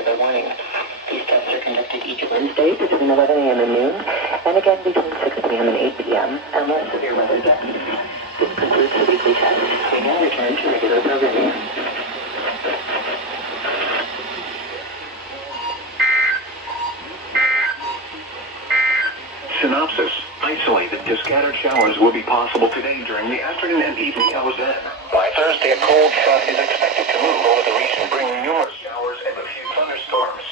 regular warnings. These tests are conducted each Wednesday between 11 a.m. and noon, and again between 6 p.m. and 8 p.m. unless severe weather gets. This concludes the weekly test. We now return to regular programming. Synopsis. Isolated to scattered showers will be possible today during the afternoon and evening hours then. By Thursday, a cold front is expected to move over the region, bringing numerous showers and a few thunderstorms.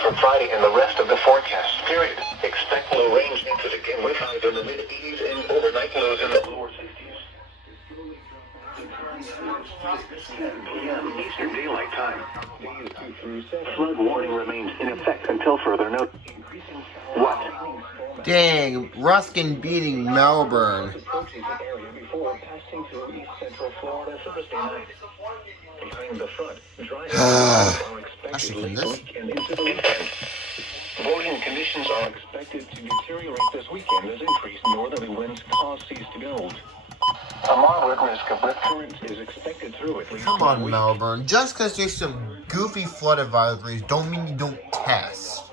For Friday and the rest of the forecast period, expect low range chances again with highs in the mid-80s and overnight lows in the lower 60s. 10 p.m. Eastern Daylight Time. Flood warning remains in effect until further notice. What? Dang, Ruskin beating Melbourne. Actually, can this? Boating conditions are expected to deteriorate this weekend as increased northerly winds cause seas to build. A moderate risk of rip current is expected through at least. Come on, Melbourne. Just because there's some goofy flood advisories don't mean you don't test.